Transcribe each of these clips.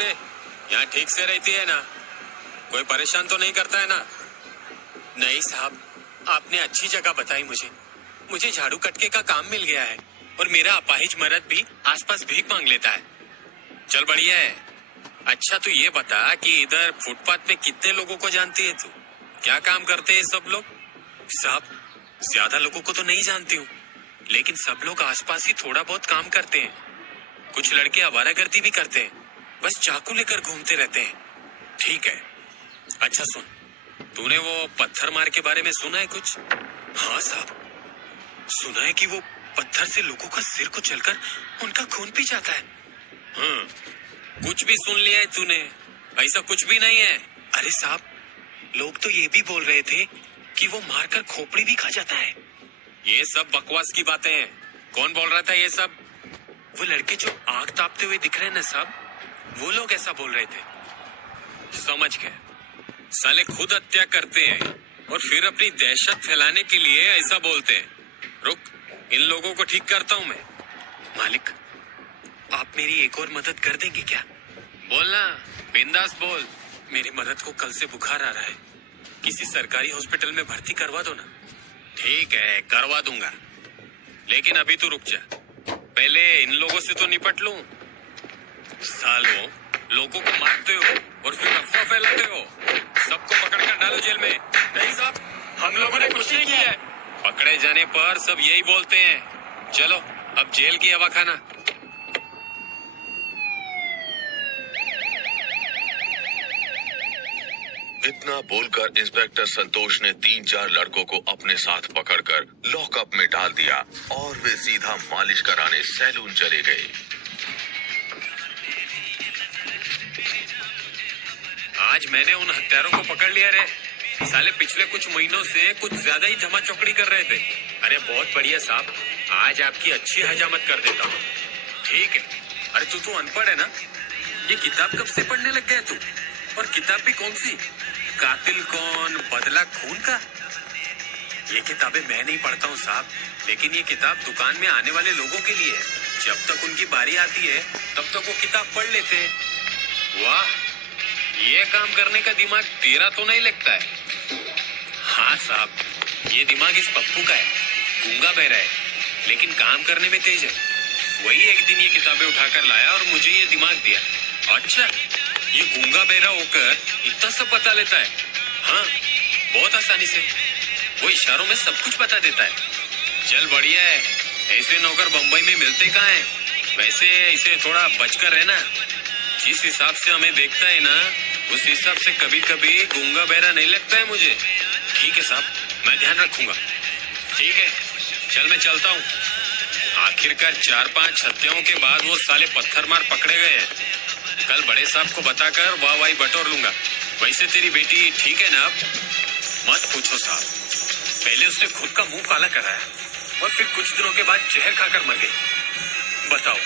रे, यहाँ ठीक से रहती है ना? कोई परेशान तो नहीं करता है ना? नहीं साहब, आपने अच्छी जगह बताई मुझे। मुझे झाड़ू कटके का काम मिल गया है और मेरा अपाहिज मर्द भी आसपास भीख मांग लेता है। चल बढ़िया है। अच्छा तू ये बता कि इधर फुटपाथ पे कितने लोगों को जानती है तू? क्या काम करते हैं सब लोग? साहब, ज्यादा लोगों को तो नहीं जानती हूँ, लेकिन सब लोग आसपास ही थोड़ा बहुत काम करते हैं। कुछ लड़के आवारागर्दी भी करते हैं, बस चाकू लेकर घूमते रहते हैं। ठीक है। अच्छा सुन, तूने वो पत्थर मार के बारे में सुना है कुछ? हाँ साहब, सुना है कि वो पत्थर से लोगों का सिर को चलकर उनका खून पी जाता है। हाँ, कुछ भी सुन लिया है तूने? ऐसा कुछ भी नहीं है। अरे साहब, लोग तो ये भी बोल रहे थे कि वो मारकर खोपड़ी भी खा जाता है। ये सब बकवास की बातें हैं। कौन बोल रहा था ये सब? वो लड़के जो आग तापते हुए दिख रहे हैं ना साहब, वो लोग ऐसा बोल रहे थे। समझ गए। साले खुद हत्या करते हैं और फिर अपनी दहशत फैलाने के लिए ऐसा बोलते हैं। रुक, इन लोगों को ठीक करता हूँ मैं। मालिक, आप मेरी एक और मदद कर देंगे क्या? बोलना, बिंदास बोल। मेरी मदद को कल से बुखार आ रहा है, किसी सरकारी हॉस्पिटल में भर्ती करवा दो ना। ठीक है, करवा दूंगा, लेकिन अभी तो रुक जा, पहले इन लोगों से तो निपट लूं। सालों, लोगों को मारते हो और फिर अफवाह फैलाते हो। सबको पकड़कर डालो जेल में। नहीं साहब, हम लोगों ने कुछ नहीं किया है। पकड़े जाने पर सब यही बोलते हैं। चलो अब जेल की हवा खाना। इतना बोलकर इंस्पेक्टर संतोष ने 3-4 लड़कों को अपने साथ पकड़कर लॉकअप में डाल दिया और वे सीधा मालिश कराने सैलून चले गए। आज मैंने उन हत्यारों को पकड़ लिया रे। साले पिछले कुछ महीनों से कुछ ज्यादा ही धमा चौकड़ी कर रहे थे। अरे बहुत बढ़िया साहब, आज आपकी अच्छी हजामत कर देता हूँ। ठीक है। अरे तू अनपढ़ है ना? ये किताब कब से पढ़ने लग गया तू? और किताब भी कौन सी? कातिल कौन, बदला खून का? ये किताबें मैं नहीं पढ़ता हूँ साहब, लेकिन ये किताब दुकान में आने वाले लोगों के लिए है। जब तक उनकी बारी आती है तब तक वो किताब पढ़ लेते हैं। वाह, ये काम करने का दिमाग तेरा तो नहीं लगता है। हाँ साहब, ये दिमाग इस पप्पू का है। गूंगा बहरा है, लेकिन काम करने में तेज है। वही एक दिन ये किताबें उठाकर लाया और मुझे ये दिमाग दिया। अच्छा, ये गूंगा बहरा होकर इतना सब बता लेता है? हाँ, बहुत आसानी से। वो इशारों में सब कुछ बता देता है। चल बढ़िया है। ऐसे नौकर बम्बई में मिलते कहाँ हैं? वैसे इसे थोड़ा बचकर रहना। जिस हिसाब से हमें देखता है ना, उस हिसाब से कभी कभी गूंगा बहरा नहीं लगता है मुझे। ठीक है साहब, मैं ध्यान रखूंगा। ठीक है, चल मैं चलता हूँ। आखिरकार 4-5 हत्याओं के बाद वो साले पत्थर मार पकड़े गए हैं। कल बड़े साहब को बताकर वाह बटोर लूंगा। वैसे तेरी बेटी ठीक है ना अब? मत पूछो साहब, पहले उसने खुद का मुंह काला कराया और फिर कुछ दिनों के बाद जहर खाकर मर गई। बताओ,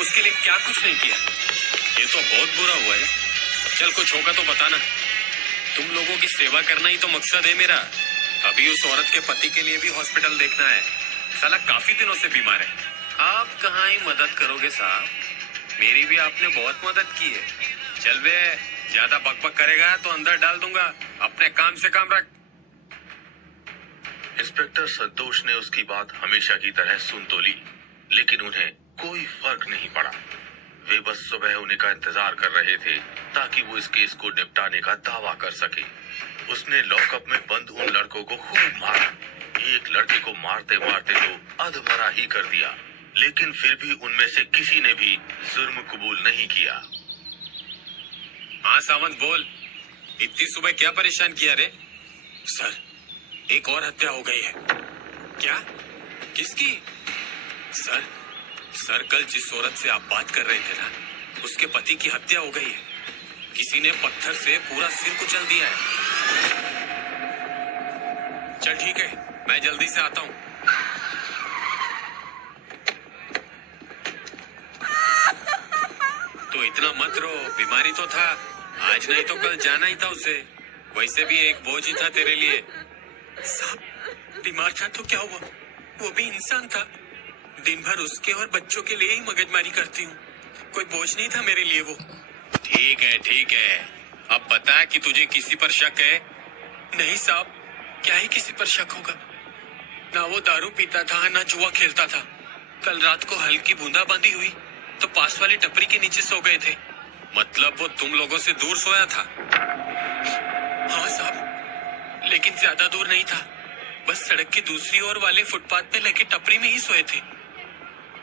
उसके लिए क्या कुछ नहीं किया? ये तो बहुत बुरा हुआ है। चल कुछ होगा तो बताना। तुम लोगों की सेवा करना ही तो मकसद है मेरा। अभी उस औरत के पति के लिए भी हॉस्पिटल देखना है। साला काफी दिनों से बीमार है। आप कहाँ ही मदद करोगे साहब? मेरी भी आपने बहुत मदद की है। चल बे, ज्यादा बकबक करेगा तो अंदर डाल दूंगा। अपने काम से काम रख। इंस्पेक्टर संतोष ने उसकी बात हमेशा की तरह सुन तो ली, लेकिन उन्हें कोई फर्क नहीं पड़ा। वे बस सुबह होने का इंतजार कर रहे थे ताकि वो इस केस को निपटाने का दावा कर सके। उसने लॉकअप में बंद उन लड़कों को खूब मारा। एक लड़के को मारते मारते तो अधमरा ही कर दिया, लेकिन फिर भी उनमें से किसी ने भी जुर्म कबूल नहीं किया। हाँ सावंत बोल, इतनी सुबह क्या परेशान किया रे? सर, एक और हत्या हो गई है। क्या? किसकी? सर कल जिस औरत से आप बात कर रहे थे ना, उसके पति की हत्या हो गई है। किसी ने पत्थर से पूरा सिर कुचल दिया है। चल ठीक है, मैं जल्दी से आता हूँ। तो इतना मत रो, बीमारी तो था, आज नहीं तो कल जाना ही था उसे। वैसे भी एक बोझ ही था तेरे लिए। साहब, बीमार था तो क्या हुआ? वो भी इंसान था। दिन भर उसके और बच्चों के लिए ही मगजमारी करती हूँ। कोई बोझ नहीं था मेरे लिए वो। ठीक है। अब बता कि तुझे किसी पर शक है? नहीं साहब, क्या ही किसी पर शक होगा। ना वो दारू पीता था, ना जुआ खेलता था। कल रात को हल्की बूंदाबांदी हुई तो पास वाली टपरी के नीचे सो गए थे। मतलब वो तुम लोगों से दूर सोया था? हाँ साहब, लेकिन ज्यादा दूर नहीं था। बस सड़क की दूसरी ओर वाले फुटपाथ पे लगी टपरी में ही सोए थे।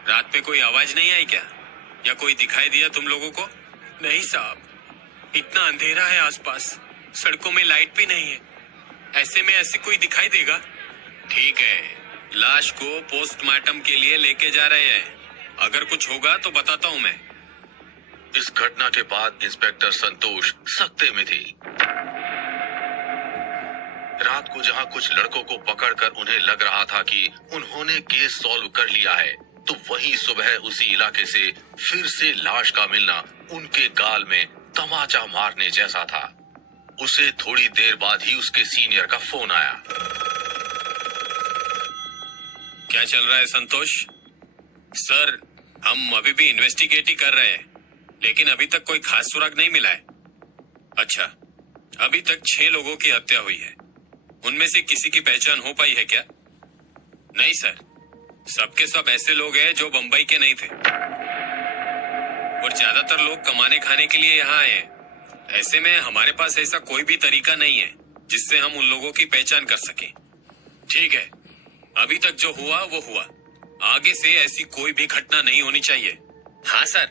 रात में कोई आवाज नहीं आई क्या? या कोई दिखाई दिया तुम लोगों को? नहीं साहब, इतना अंधेरा है आसपास, सड़कों में लाइट भी नहीं है। ऐसे में ऐसे कोई दिखाई देगा? ठीक है, लाश को पोस्टमार्टम के लिए लेके जा रहे हैं। अगर कुछ होगा तो बताता हूँ मैं। इस घटना के बाद इंस्पेक्टर संतोष सख्ते में थे। रात को जहां कुछ लड़कों को पकड़कर उन्हें लग रहा था कि उन्होंने केस सॉल्व कर लिया है, तो वहीं सुबह उसी इलाके से फिर से लाश का मिलना उनके गाल में तमाचा मारने जैसा था। उसे थोड़ी देर बाद ही उसके सीनियर का फोन आया। क्या चल रहा है संतोष? सर, हम अभी भी इन्वेस्टिगेट ही कर रहे हैं, लेकिन अभी तक कोई खास सुराग नहीं मिला है। अच्छा, अभी तक 6 लोगों की हत्या हुई है। उनमें से किसी की पहचान हो पाई है क्या? नहीं सर, सबके सब ऐसे लोग हैं जो बंबई के नहीं थे, और ज्यादातर लोग कमाने खाने के लिए यहाँ आए हैं। ऐसे में हमारे पास ऐसा कोई भी तरीका नहीं है जिससे हम उन लोगों की पहचान कर सकें। ठीक है, अभी तक जो हुआ वो हुआ। आगे से ऐसी कोई भी घटना नहीं होनी चाहिए। हाँ सर,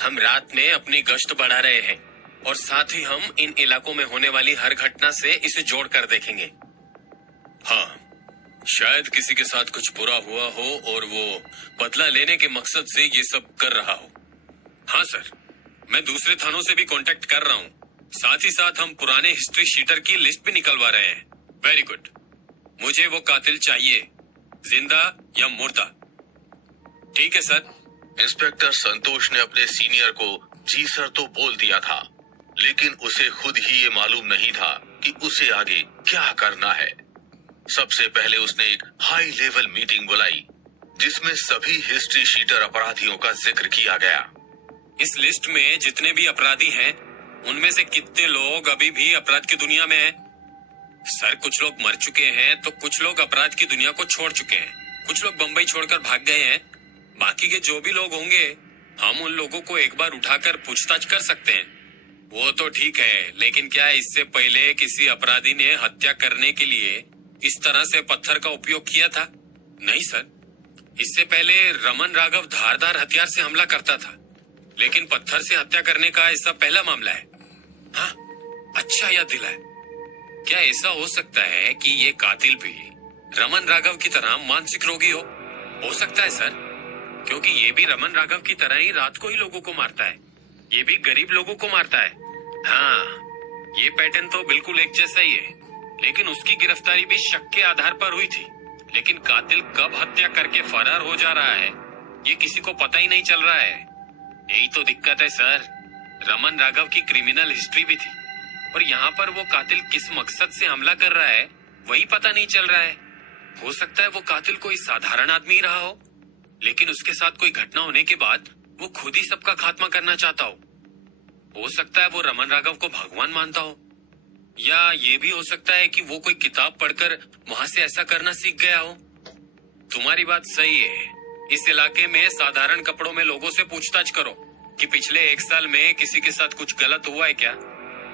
हम रात में अपनी गश्त बढ़ा रहे हैं और साथ ही हम इन इलाकों में होने वाली हर घटना से इसे जोड़कर देखेंगे। हाँ, शायद किसी के साथ कुछ बुरा हुआ हो और वो बदला लेने के मकसद से ये सब कर रहा हो। हाँ सर, मैं दूसरे थानों से भी कांटेक्ट कर रहा हूँ। साथ ही साथ हम पुराने हिस्ट्री शीटर की लिस्ट भी निकलवा रहे हैं। Very good. मुझे वो कातिल चाहिए, जिंदा या मुर्दा। ठीक है सर। इंस्पेक्टर संतोष ने अपने सीनियर को जी सर तो बोल दिया था, लेकिन उसे खुद ही ये मालूम नहीं था कि उसे आगे क्या करना है। सबसे पहले उसने एक हाई लेवल मीटिंग बुलाई, जिसमें सभी हिस्ट्री शीटर अपराधियों का जिक्र किया गया। इस लिस्ट में जितने भी अपराधी हैं, उनमें से कितने लोग अभी भी अपराध की दुनिया में हैं? सर, कुछ लोग मर चुके हैं तो कुछ लोग अपराध की दुनिया को छोड़ चुके हैं। कुछ लोग बंबई छोड़कर भाग गए हैं। बाकी के जो भी लोग होंगे, हम उन लोगों को एक बार उठाकर पूछताछ कर सकते हैं। वो तो ठीक है, लेकिन क्या इससे पहले किसी अपराधी ने हत्या करने के लिए इस तरह से पत्थर का उपयोग किया था? नहीं सर, इससे पहले रमन राघव धारदार हथियार से हमला करता था, लेकिन पत्थर से हत्या करने का ऐसा पहला मामला है। हाँ, अच्छा याद दिलाया। क्या ऐसा हो सकता है कि ये कातिल भी रमन राघव की तरह मानसिक रोगी हो सकता है सर, क्योंकि ये भी रमन राघव की तरह ही रात को ही लोगों को मारता है। ये भी गरीब लोगों को मारता है। हाँ, ये पैटर्न तो बिल्कुल एक जैसा ही है, लेकिन उसकी गिरफ्तारी भी शक के आधार पर हुई थी। लेकिन कातिल कब हत्या करके फरार हो जा रहा है, ये किसी को पता ही नहीं चल रहा है। यही तो दिक्कत है सर। रमन राघव की क्रिमिनल हिस्ट्री भी थी, और यहाँ पर वो कातिल किस मकसद से हमला कर रहा है वही पता नहीं चल रहा है। हो सकता है वो कातिल कोई साधारण आदमी रहा हो, लेकिन उसके साथ कोई घटना होने के बाद वो खुद ही सबका खात्मा करना चाहता हो सकता है वो रमन राघव को भगवान मानता हो, या ये भी हो सकता है कि वो कोई किताब पढ़कर वहां से ऐसा करना सीख गया हो। तुम्हारी बात सही है। इस इलाके में साधारण कपड़ों में लोगों से पूछताछ करो कि पिछले 1 साल में किसी के साथ कुछ गलत हुआ है क्या।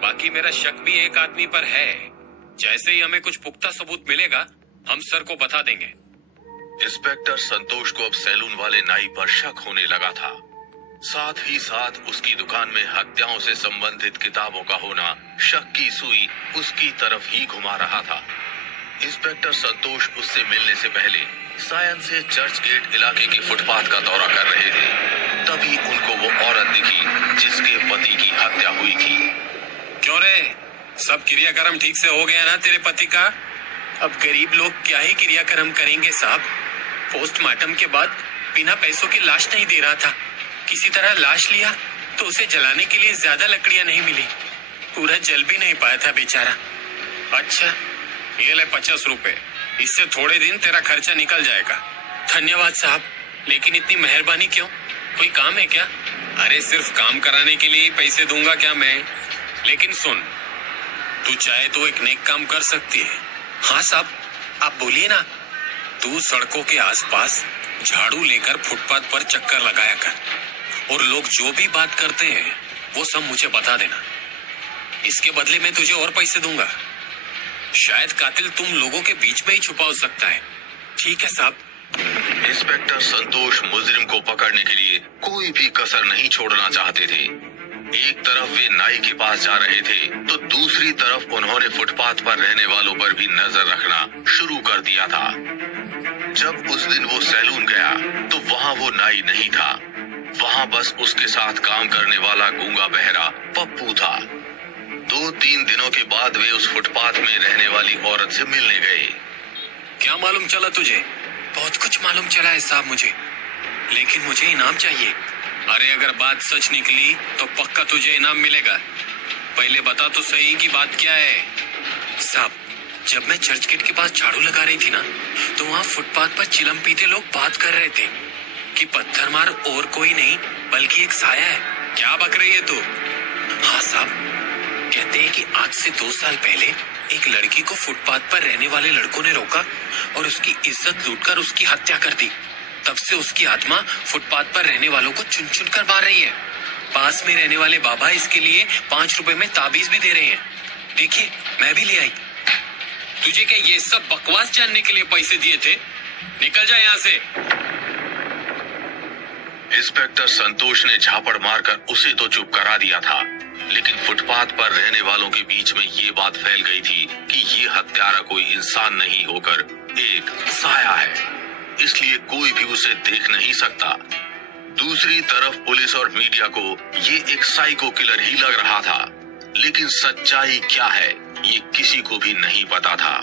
बाकी मेरा शक भी एक आदमी पर है। जैसे ही हमें कुछ पुख्ता सबूत मिलेगा, हम सर को बता देंगे। इंस्पेक्टर संतोष को अब सैलून वाले नाई पर शक होने लगा था। साथ ही साथ उसकी दुकान में हत्याओं से संबंधित किताबों का होना शक की सुई उसकी तरफ ही घुमा रहा था। इंस्पेक्टर संतोष उससे मिलने से पहले सायन से चर्च गेट इलाके की फुटपाथ का दौरा कर रहे थे। तभी उनको वो औरत दिखी जिसके पति की हत्या हुई थी। क्यों रे, सब क्रियाक्रम ठीक से हो गया ना तेरे पति का? अब गरीब लोग क्या ही क्रियाक्रम करेंगे साहब। पोस्टमार्टम के बाद बिना पैसों की लाश नहीं दे रहा था। किसी तरह लाश लिया तो उसे जलाने के लिए ज्यादा लकड़ियां नहीं मिली। पूरा जल भी नहीं पाया था बेचारा। अच्छा, ये ले 50 रुपए। इससे थोड़े दिन तेरा खर्चा निकल जाएगा। धन्यवाद साहब, लेकिन इतनी मेहरबानी क्यों? कोई काम है क्या? अरे सिर्फ काम कराने के लिए ही पैसे दूंगा क्या मैं? लेकिन सुन, तू चाहे तो एक नेक काम कर सकती है। हाँ साहब, आप बोलिए ना। तू सड़कों के आसपास झाड़ू लेकर फुटपाथ पर चक्कर लगाया कर और लोग जो भी बात करते हैं वो सब मुझे बता देना। इसके बदले मैं तुझे और पैसे दूंगा। शायद कातिल तुम लोगों के बीच में ही छुपा हो सकता है। ठीक है साहब। इंस्पेक्टर संतोष मुजरिम को पकड़ने के लिए कोई भी कसर नहीं छोड़ना चाहते थे। एक तरफ वे नाई के पास जा रहे थे तो दूसरी तरफ उन्होंने फुटपाथ पर रहने वालों पर भी नजर रखना शुरू कर दिया था। जब उस दिन वो सैलून गया तो वहाँ वो नाई नहीं था। वहाँ बस उसके साथ काम करने वाला गूंगा बहरा पप्पू था। 2-3 दिनों के बाद वे उस फुटपाथ में रहने वाली औरत से मिलने गए। क्या मालूम चला तुझे? बहुत कुछ मालूम चला है साहब मुझे, लेकिन मुझे इनाम चाहिए। अरे अगर बात सच निकली तो पक्का तुझे इनाम मिलेगा। पहले बता तो सही की बात क्या है। साहब, जब मैं चर्च गेट के पास झाड़ू लगा रही थी ना, तो वहाँ फुटपाथ पर चिलम पीते लोग बात कर रहे थे कि पत्थर मार और कोई नहीं बल्कि एक साया है। क्या बक रही है तू? हाँ साहब, कहते हैं कि आज से 2 साल पहले एक लड़की को फुटपाथ पर रहने वाले लड़कों ने रोका और उसकी इज्जत लूटकर उसकी हत्या कर दी। तब से उसकी आत्मा फुटपाथ पर रहने वालों को चुन चुन कर मार रही है। पास में रहने वाले बाबा इसके लिए 5 रुपए में ताबीज भी दे रहे हैं। देखिए, मैं भी ले आई। तुझे क्या ये सब बकवास जानने के लिए पैसे दिए थे? निकल जा यहाँ से। इंस्पेक्टर संतोष ने झापड़ मारकर उसे तो चुप करा दिया था, लेकिन फुटपाथ पर रहने वालों के बीच में ये बात फैल गई थी कि ये हत्यारा कोई इंसान नहीं होकर एक साया है, इसलिए कोई भी उसे देख नहीं सकता। दूसरी तरफ पुलिस और मीडिया को ये एक साइको किलर ही लग रहा था, लेकिन सच्चाई क्या है ये किसी को भी नहीं पता था।